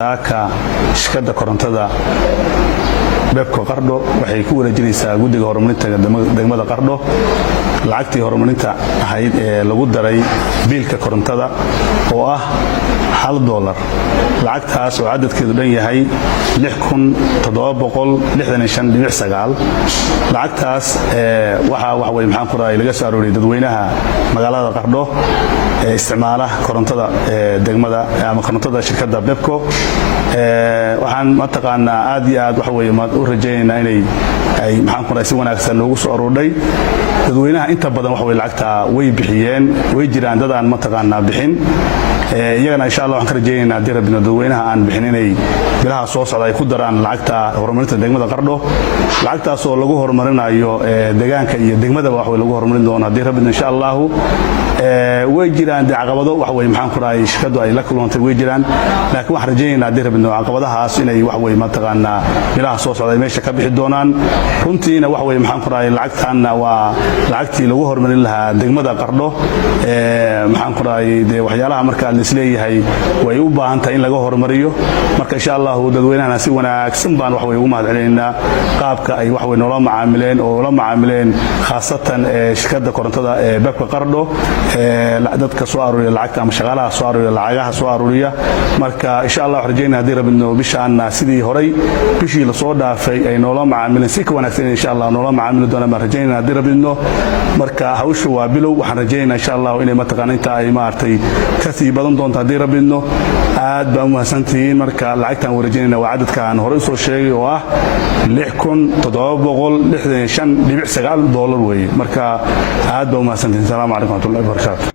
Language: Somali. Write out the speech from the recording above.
ka shirkadda korontada beebka Qardho waxay ku wareejinaysaa guddiga horumarinta degmada Qardho lacagtii horumarinta ahayd ee lagu daray biilka korontada oo ah $1 lacagtaas oo cadadkeedu dhan yahay 6765.9 lacagtaas waxa way maxaan ku raay laga soo arooriyay dadweynaha magaalada Qardho ee isticmaala korontada degmada ama korontada shirkadda beebko waxaan mataqaanaa aad iyo aad waxa way u rajaynaa inay ay maxaan ku raay si wanaagsan ugu soo arooday dadweynaha inta badan waxa way lacagta way bixiyeen way jiraan dad aan mataqaanaa bixin iyagana insha Allah waxaan ka rajaynaynaa dirabina dadweynaha aan bixin inay bilaha soo socda ay ku daraan lacagta horumarinta degmada Qardho lacagtaas oo lagu horumarinayo deegaanka iyo degmada wax way lagu horumarin doonaa dirabina insha Allah way jiraan caqabado wax way maxaan ku raay shirkadu ay la kulantay way jiraan laakiin waxaan rajaynaynaa dirabina caqabadahaas inay wax way mataqaanaa bilaha soo socda meesha ka bixi doonaan runtiina wax way maxaan ku raay lacagtaana waa lacagtii lagu horumarin lahaa degmada Qardho maxaan ku raay waxyaalaha marka la isleeyahay way u baahan tahay in laga horumariyo marka insha Allah dadweynaha si wanaagsan baan wax way ugu mahadcelineynaa qaabka ay wax way nolol macaamileen oo la macaamileen khaasatan shirkadda korontada beebka Qardho dadka soo aruuriya lacagta ama shaqaalaha soo aruuriya lacagaha soo aruuriya marka insha Allah rajaynaa hadii rabino bishaana sidii horay bishii la soo dhaafay ay nolol macaamileen si ka wanaagsan insha Allah nolol macaamil doona ma rajaynaa hadii rabino marka hawshu waa bilow waxaan rajaynaa insha Allah inay mataqaanaa ay maartay kasi badan doonta hadii rabino aad baa mahadsantiin marka lacagtan wareejinayna waa cadadkan hore soo sheegay oo ah $6765.9 weeye marka aad baa mahadsantiin. Assalaamu calaykum wa rahmatullaahi wa barakaatuh.